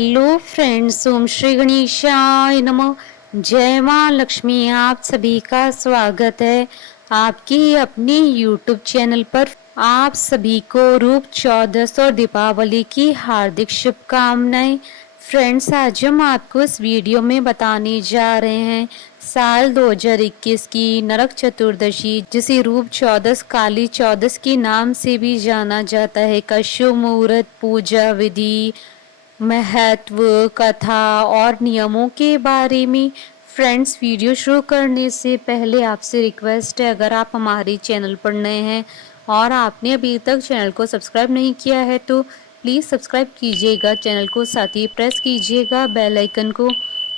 Hello friends, ओम श्री गणेशाय नमः। जय माँ लक्ष्मी। आप सभी का स्वागत है आपकी अपनी यूट्यूब चैनल पर। आप सभी को रूप चौदस और दीपावली की हार्दिक शुभकामनाएं। फ्रेंड्स, आज हम आपको इस वीडियो में बताने जा रहे हैं साल 2021 की नरक चतुर्दशी, जिसे रूप चौदस, काली चौदस के नाम से भी जाना जाता है, का शुभ मुहूर्त, पूजा विधि, महत्व, कथा और नियमों के बारे में। फ्रेंड्स, वीडियो शुरू करने से पहले आपसे रिक्वेस्ट है, अगर आप हमारे चैनल पर नए हैं और आपने अभी तक चैनल को सब्सक्राइब नहीं किया है तो प्लीज़ सब्सक्राइब कीजिएगा चैनल को, साथ ही प्रेस कीजिएगा बेल आइकन को,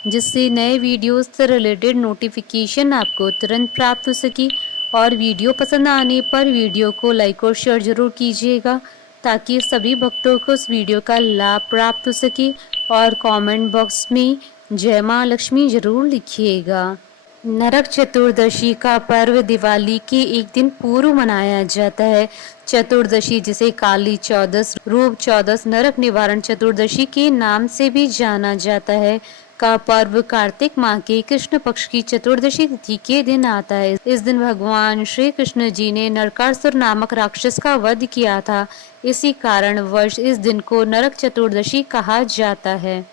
जिससे नए वीडियोस से रिलेटेड नोटिफिकेशन आपको तुरंत प्राप्त हो सके। और वीडियो पसंद आने पर वीडियो को लाइक और शेयर जरूर कीजिएगा, ताकि सभी भक्तों को इस वीडियो का लाभ प्राप्त हो सके। और कमेंट बॉक्स में जय माँ लक्ष्मी जरूर लिखिएगा। नरक चतुर्दशी का पर्व दिवाली के एक दिन पूर्व मनाया जाता है। चतुर्दशी, जिसे काली चौदस, रूप चौदस, नरक निवारण चतुर्दशी के नाम से भी जाना जाता है, का पर्व कार्तिक माह के कृष्ण पक्ष की चतुर्दशी तिथि के दिन आता है। इस दिन भगवान श्री कृष्ण जी ने नरकासुर नामक राक्षस का वध किया था। इसी कारण वर्ष इस दिन को नरक चतुर्दशी कहा जाता है।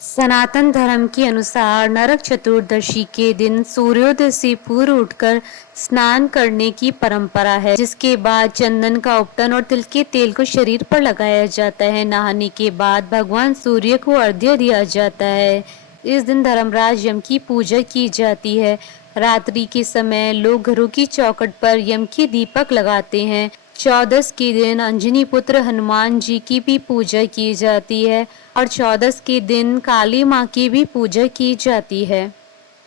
सनातन धर्म के अनुसार नरक चतुर्दशी के दिन सूर्योदय से पूर्व उठकर स्नान करने की परंपरा है, जिसके बाद चंदन का उपटन और तिल के तेल को शरीर पर लगाया जाता है। नहाने के बाद भगवान सूर्य को अर्घ्य दिया जाता है। इस दिन धर्मराज यम की पूजा की जाती है। रात्रि के समय लोग घरों की चौखट पर यम के दीपक लगाते हैं। चौदस के दिन अंजनी पुत्र हनुमान जी की भी पूजा की जाती है और चौदस के दिन काली माँ की भी पूजा की जाती है।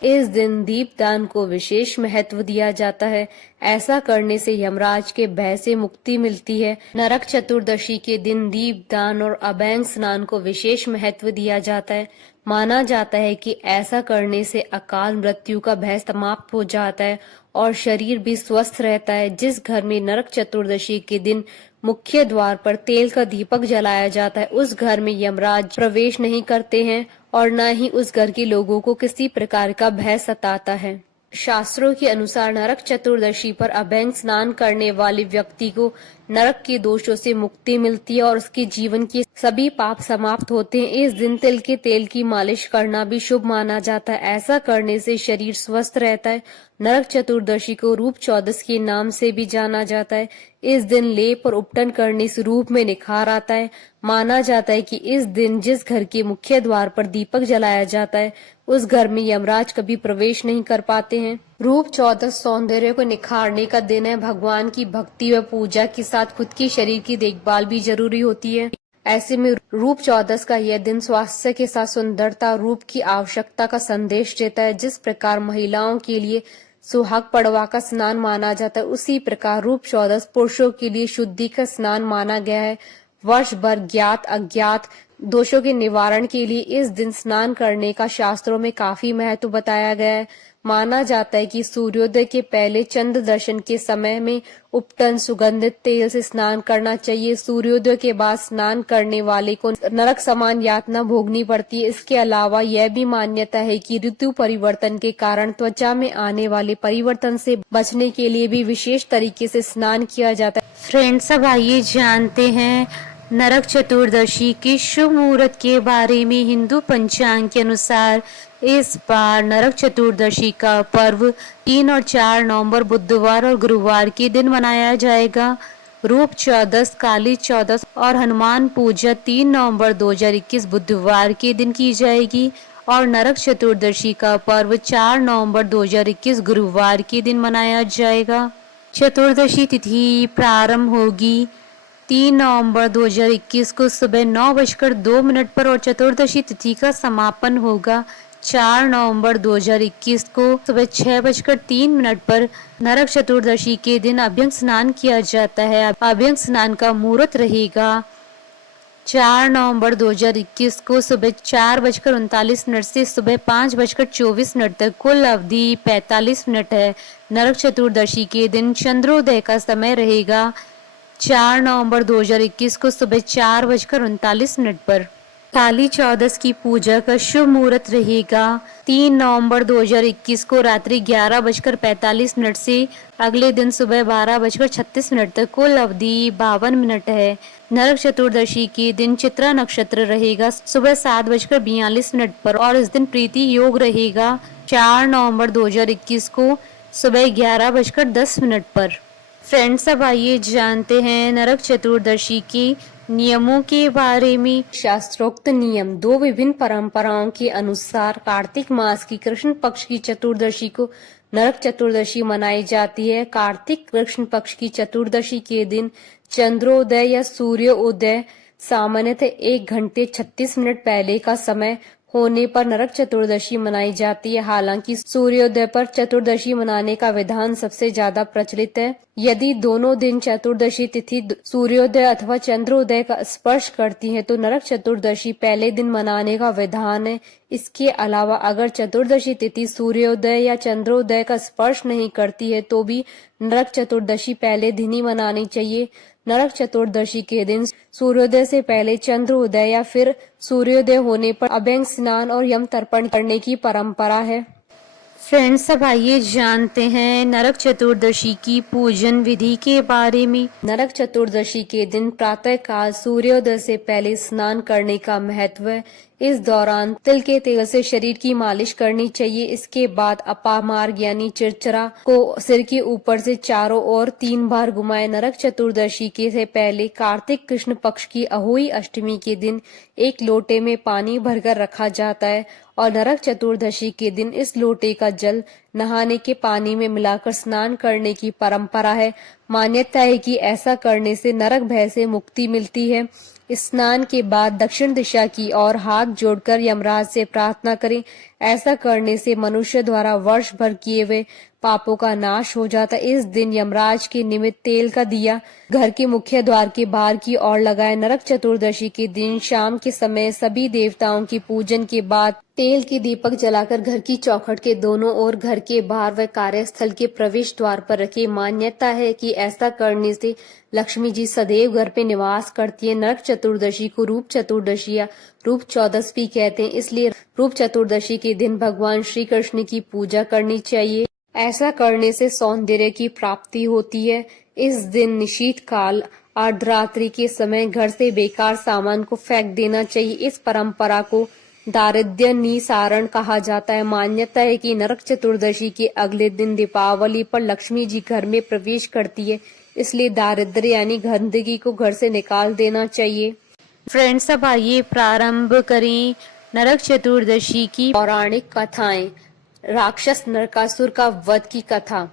इस दिन दीपदान को विशेष महत्व दिया जाता है। ऐसा करने से यमराज के भय से मुक्ति मिलती है। नरक चतुर्दशी के दिन दीपदान और अभंग स्नान को विशेष महत्व दिया जाता है। माना जाता है कि ऐसा करने से अकाल मृत्यु का भय समाप्त हो जाता है और शरीर भी स्वस्थ रहता है। जिस घर में नरक चतुर्दशी के दिन मुख्य द्वार पर तेल का दीपक जलाया जाता है, उस घर में यमराज प्रवेश नहीं करते हैं और न ही उस घर के लोगों को किसी प्रकार का भय सताता है। शास्त्रों के अनुसार नरक चतुर्दशी पर अभंग स्नान करने वाले व्यक्ति को नरक के दोषों से मुक्ति मिलती है और उसके जीवन के सभी पाप समाप्त होते हैं। इस दिन तिल के तेल की मालिश करना भी शुभ माना जाता है। ऐसा करने से शरीर स्वस्थ रहता है। नरक चतुर्दशी को रूप चौदस के नाम से भी जाना जाता है। इस दिन लेप और उपटन करने से रूप में निखार आता है। माना जाता है कि इस दिन जिस घर के मुख्य द्वार पर दीपक जलाया जाता है, उस घर में यमराज कभी प्रवेश नहीं कर पाते हैं। रूप चौदस सौंदर्य को निखारने का दिन है। भगवान की भक्ति व पूजा के साथ खुद के शरीर की देखभाल भी जरूरी होती है। ऐसे में रूप चौदस का यह दिन स्वास्थ्य के साथ सुंदरता, रूप की आवश्यकता का संदेश देता है। जिस प्रकार महिलाओं के लिए सुहाग पड़वा का स्नान माना जाता है, उसी प्रकार रूप चौदस पुरुषों के लिए शुद्धि का स्नान माना गया है। वर्ष भर ज्ञात अज्ञात दोषों के निवारण के लिए इस दिन स्नान करने का शास्त्रों में काफी महत्व बताया गया है। माना जाता है कि सूर्योदय के पहले चंद्र दर्शन के समय में उपटन सुगंधित तेल से स्नान करना चाहिए। सूर्योदय के बाद स्नान करने वाले को नरक समान यातना भोगनी पड़ती है। इसके अलावा यह भी मान्यता है कि ऋतु परिवर्तन के कारण त्वचा में आने वाले परिवर्तन से बचने के लिए भी विशेष तरीके से स्नान किया जाता है। फ्रेंड्स, अब आइए जानते हैं नरक चतुर्दशी के शुभ मुहूर्त के बारे में। हिंदू पंचांग के अनुसार इस बार नरक चतुर्दशी का पर्व 3 और 4 नवंबर बुधवार और गुरुवार के दिन मनाया जाएगा। रूप चौदस, काली चौदस और हनुमान पूजा 3 नवंबर 2021 बुधवार के दिन की जाएगी और नरक चतुर्दशी का पर्व 4 नवंबर 2021 गुरुवार के दिन मनाया जाएगा। चतुर्दशी तिथि प्रारंभ होगी 3 नवंबर 2021 को सुबह 9:02 पर और चतुर्दशी तिथि का समापन होगा 4 नवंबर 2021 को सुबह 6:03 पर। नरक चतुर्दशी के दिन अभ्यंग स्नान किया जाता है। अभ्यंग स्नान का मुहूर्त रहेगा 4 नवंबर 2021 को सुबह 4:39 से सुबह 5:24 तक। कुल अवधि 45 मिनट है। नरक चतुर्दशी के दिन चंद्रोदय का समय रहेगा 4 नवंबर 2021 को सुबह 4:39 पर। काली चौदस की पूजा का शुभ मुहूर्त रहेगा 3 नवंबर 2021 को रात्रि 11:45 से अगले दिन सुबह 12:36 तक। कुल अवधि 52 मिनट है। नरक चतुर्दशी के दिन चित्रा नक्षत्र रहेगा सुबह 7:42 पर और इस दिन प्रीति योग रहेगा 4 नवंबर 2021 को सुबह 11:10 पर। फ्रेंड्स, अब आइए जानते हैं नरक चतुर्दशी के नियमों के बारे में। शास्त्रोक्त नियम। दो विभिन्न परंपराओं के अनुसार कार्तिक मास की कृष्ण पक्ष की चतुर्दशी को नरक चतुर्दशी मनाई जाती है। कार्तिक कृष्ण पक्ष की चतुर्दशी के दिन चंद्रोदय या सूर्योदय सामान्यतः 1 घंटे 36 मिनट पहले का समय होने पर नरक चतुर्दशी मनाई जाती है। हालांकि सूर्योदय पर चतुर्दशी मनाने का विधान सबसे ज्यादा प्रचलित है। यदि दोनों दिन चतुर्दशी तिथि सूर्योदय अथवा चंद्रोदय का स्पर्श करती है तो नरक चतुर्दशी पहले दिन मनाने का विधान है। इसके अलावा अगर चतुर्दशी तिथि सूर्योदय या चंद्रोदय का स्पर्श नहीं करती है तो भी नरक चतुर्दशी पहले दिन ही मनानी चाहिए। नरक चतुर्दशी के दिन सूर्योदय से पहले चंद्रोदय या फिर सूर्योदय होने पर अभ्यंग स्नान और यम तर्पण करने की परंपरा है। फ्रेंड्स, अब आइए जानते हैं नरक चतुर्दशी की पूजन विधि के बारे में। नरक चतुर्दशी के दिन प्रातः काल सूर्योदय से पहले स्नान करने का महत्व है। इस दौरान तिल के तेल से शरीर की मालिश करनी चाहिए। इसके बाद अपामार्ग यानी चिरचरा को सिर के ऊपर से चारों ओर 3 बार घुमाए। नरक चतुर्दशी के से पहले कार्तिक कृष्ण पक्ष की अहोई अष्टमी के दिन एक लोटे में पानी भरकर रखा जाता है और नरक चतुर्दशी के दिन इस लोटे का जल नहाने के पानी में मिलाकर स्नान करने की परंपरा है। मान्यता है कि ऐसा करने से नरक भय से मुक्ति मिलती है। स्नान के बाद दक्षिण दिशा की ओर हाथ जोड़कर यमराज से प्रार्थना करें। ऐसा करने से मनुष्य द्वारा वर्ष भर किए हुए पापों का नाश हो जाता है। इस दिन यमराज के निमित्त तेल का दिया घर के मुख्य द्वार के बाहर की ओर लगाए। नरक चतुर्दशी के दिन शाम के समय सभी देवताओं की पूजन के बाद तेल के दीपक जलाकर घर की चौखट के दोनों ओर, घर के बाहर व कार्यस्थल के प्रवेश द्वार पर रखे। मान्यता है कि ऐसा करने से लक्ष्मी जी सदैव घर पे निवास करती है। नरक चतुर्दशी को रूप चतुर्दशी या रूप चौदस भी कहते हैं, इसलिए रूप चतुर्दशी के दिन भगवान श्री कृष्ण की पूजा करनी चाहिए। ऐसा करने से सौंदर्य की प्राप्ति होती है। इस दिन निशीत काल अर्धरात्रि के समय घर से बेकार सामान को फेंक देना चाहिए। इस परंपरा को दारिद्र्य निसारण कहा जाता है। मान्यता है कि नरक चतुर्दशी के अगले दिन दीपावली पर लक्ष्मी जी घर में प्रवेश करती है, इसलिए दारिद्र्य यानी गंदगी को घर से निकाल देना चाहिए। फ्रेंड्स, अब आइए प्रारंभ करें नरक चतुर्दशी की पौराणिक कथाएं। राक्षस नरकासुर का वध की कथा।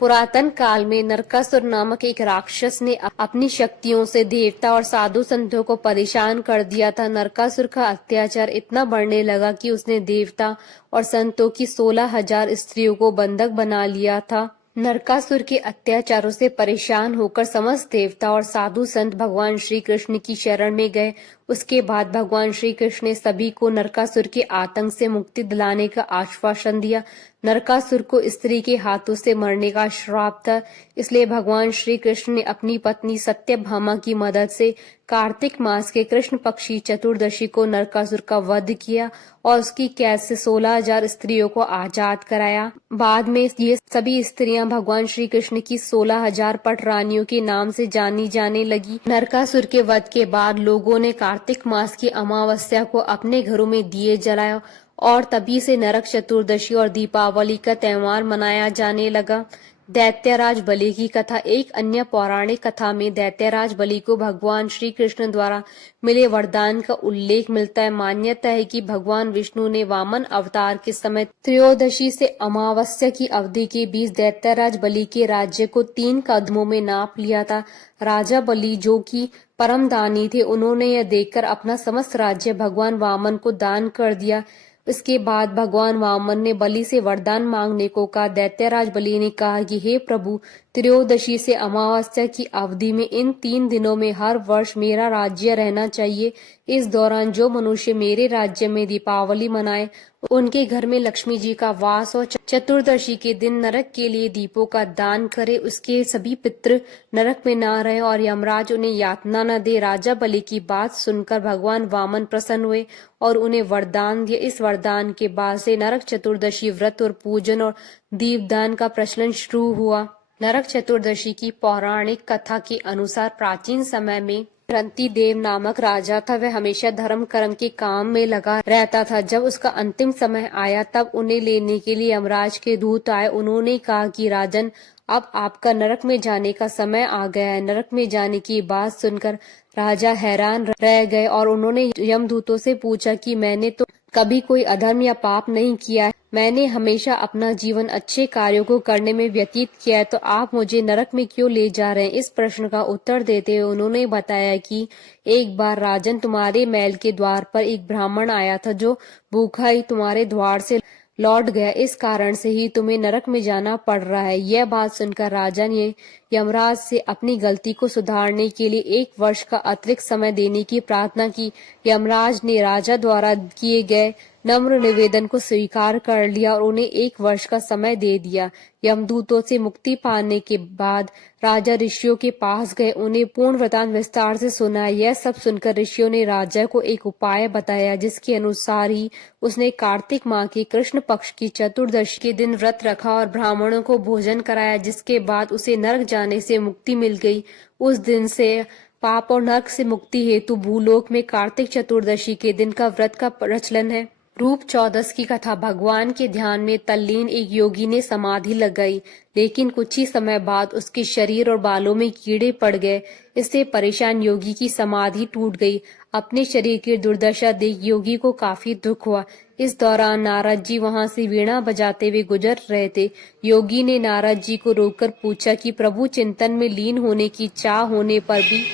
पुरातन काल में नरकासुर नामक एक राक्षस ने अपनी शक्तियों से देवता और साधु संतों को परेशान कर दिया था। नरकासुर का अत्याचार इतना बढ़ने लगा कि उसने देवता और संतों की 16,000 स्त्रियों को बंधक बना लिया था। नरकासुर के अत्याचारों से परेशान होकर समस्त देवता और साधु संत भगवान श्री कृष्ण की शरण में गए। उसके बाद भगवान श्री कृष्ण ने सभी को नरकासुर के आतंक से मुक्ति दिलाने का आश्वासन दिया। नरकासुर को स्त्री के हाथों से मरने का श्राप था, इसलिए भगवान श्री कृष्ण ने अपनी पत्नी सत्यभामा की मदद से कार्तिक मास के कृष्ण पक्षी चतुर्दशी को नरकासुर का वध किया और उसकी कैद से 16,000 स्त्रियों को आजाद कराया। बाद में ये सभी स्त्रियां भगवान श्री कृष्ण की 16,000 पट रानियों के नाम से जानी जाने लगी। नरकासुर के वध के बाद लोगों ने कार्तिक मास की अमावस्या को अपने घरों में दिए जलाया और तभी से नरक चतुर्दशी और दीपावली का त्योहार मनाया जाने लगा। दैत्यराज बलि की कथा। एक अन्य पौराणिक कथा में दैत्यराज बलि को भगवान श्री कृष्ण द्वारा मिले वरदान का उल्लेख मिलता है। मान्यता है कि भगवान विष्णु ने वामन अवतार के समय त्रयोदशी से अमावस्या की अवधि के बीच दैत्यराज बलि के राज्य को 3 कदमों में नाप लिया था। राजा बलि, जो कि परम दानी थे, उन्होंने यह देखकर अपना समस्त राज्य भगवान वामन को दान कर दिया। इसके बाद भगवान वामन ने बलि से वरदान मांगने को कहा। दैत्यराज बलि ने कहा कि हे प्रभु, त्रयोदशी से अमावस्या की अवधि में इन 3 दिनों में हर वर्ष मेरा राज्य रहना चाहिए। इस दौरान जो मनुष्य मेरे राज्य में दीपावली मनाए उनके घर में लक्ष्मी जी का वास और चतुर्दशी के दिन नरक के लिए दीपों का दान करे, उसके सभी पितृ नरक में ना रहे और यमराज उन्हें यातना न दे। राजा बलि की बात सुनकर भगवान वामन प्रसन्न हुए और उन्हें वरदान दिए। इस वरदान के बाद से नरक चतुर्दशी व्रत और पूजन और दीपदान का प्रचलन शुरू हुआ। नरक चतुर्दशी की पौराणिक कथा के अनुसार प्राचीन समय में रंती देव नामक राजा था। वह हमेशा धर्म कर्म के काम में लगा रहता था। जब उसका अंतिम समय आया तब उन्हें लेने के लिए यमराज के दूत आए। उन्होंने कहा कि राजन, अब आपका नरक में जाने का समय आ गया है। नरक में जाने की बात सुनकर राजा हैरान रह गए और उन्होंने यमदूतों से पूछा कि मैंने तो कभी कोई अधर्म या पाप नहीं किया है, मैंने हमेशा अपना जीवन अच्छे कार्यों को करने में व्यतीत किया है, तो आप मुझे नरक में क्यों ले जा रहे हैं? इस प्रश्न का उत्तर देते हुए उन्होंने बताया कि एक बार राजन, तुम्हारे महल के द्वार पर एक ब्राह्मण आया था जो भूखा ही तुम्हारे द्वार से लौट गया, इस कारण से ही तुम्हें नरक में जाना पड़ रहा है। यह बात सुनकर राजा ने यमराज से अपनी गलती को सुधारने के लिए 1 वर्ष का अतिरिक्त समय देने की प्रार्थना की। यमराज ने राजा द्वारा किए गए नम्र निवेदन को स्वीकार कर लिया और उन्हें 1 वर्ष का समय दे दिया। यमदूतों से मुक्ति पाने के बाद राजा ऋषियों के पास गए, उन्हें पूर्ण वृतांत विस्तार से सुनाया। यह सब सुनकर ऋषियों ने राजा को एक उपाय बताया, जिसके अनुसार ही उसने कार्तिक माह के कृष्ण पक्ष की चतुर्दशी के दिन व्रत रखा और ब्राह्मणों को भोजन कराया, जिसके बाद उसे नरक जाने से मुक्ति मिल गई। उस दिन से पाप और नरक से मुक्ति हेतु भूलोक में कार्तिक चतुर्दशी के दिन का व्रत का प्रचलन है। रूप चौदस की कथा। भगवान के ध्यान में तल्लीन एक योगी ने समाधि लगाई, लेकिन कुछ ही समय बाद उसके शरीर और बालों में कीड़े पड़ गए। इससे परेशान योगी की समाधि टूट गई। अपने शरीर की दुर्दशा देख योगी को काफी दुख हुआ। इस दौरान नारद जी वहां से वीणा बजाते हुए गुजर रहे थे। योगी ने नारद जी को रोककर पूछा कि प्रभु चिंतन में लीन होने की चाह होने पर भी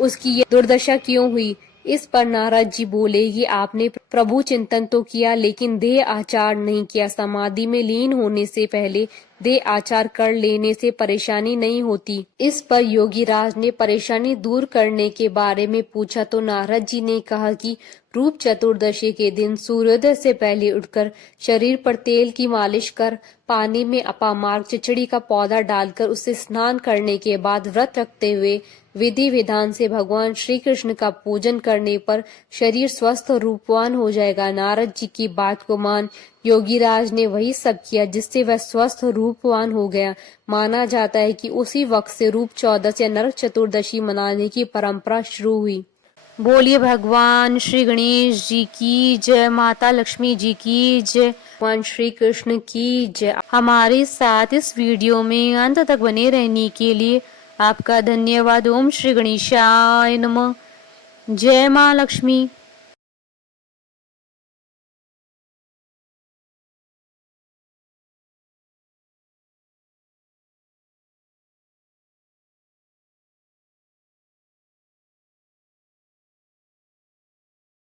उसकी यह दुर्दशा क्यों हुई? इस पर नारद जी बोले कि आपने प्रभु चिंतन तो किया, लेकिन देह आचार नहीं किया। समाधि में लीन होने से पहले देह आचार कर लेने से परेशानी नहीं होती। इस पर योगी राज ने परेशानी दूर करने के बारे में पूछा तो नारद जी ने कहा कि रूप चतुर्दशी के दिन सूर्योदय से पहले उठकर शरीर पर तेल की मालिश कर, पानी में अपामार्ग चिचड़ी का पौधा डालकर उससे स्नान करने के बाद व्रत रखते हुए विधि विधान से भगवान श्री कृष्ण का पूजन करने पर शरीर स्वस्थ और रूपवान हो जाएगा। नारद जी की बात को मान योगीराज ने वही सब किया, जिससे वह स्वस्थ और रूपवान हो गया। माना जाता है कि उसी वक्त से रूप चौदस या नरक चतुर्दशी मनाने की परंपरा शुरू हुई। बोलिए भगवान श्री गणेश जी की जय, माता लक्ष्मी जी की जय, भगवान श्री कृष्ण की जय। हमारे साथ इस वीडियो में अंत तक बने रहने के लिए आपका धन्यवाद। ओम श्री गणेशाय नमः। जय माँ लक्ष्मी।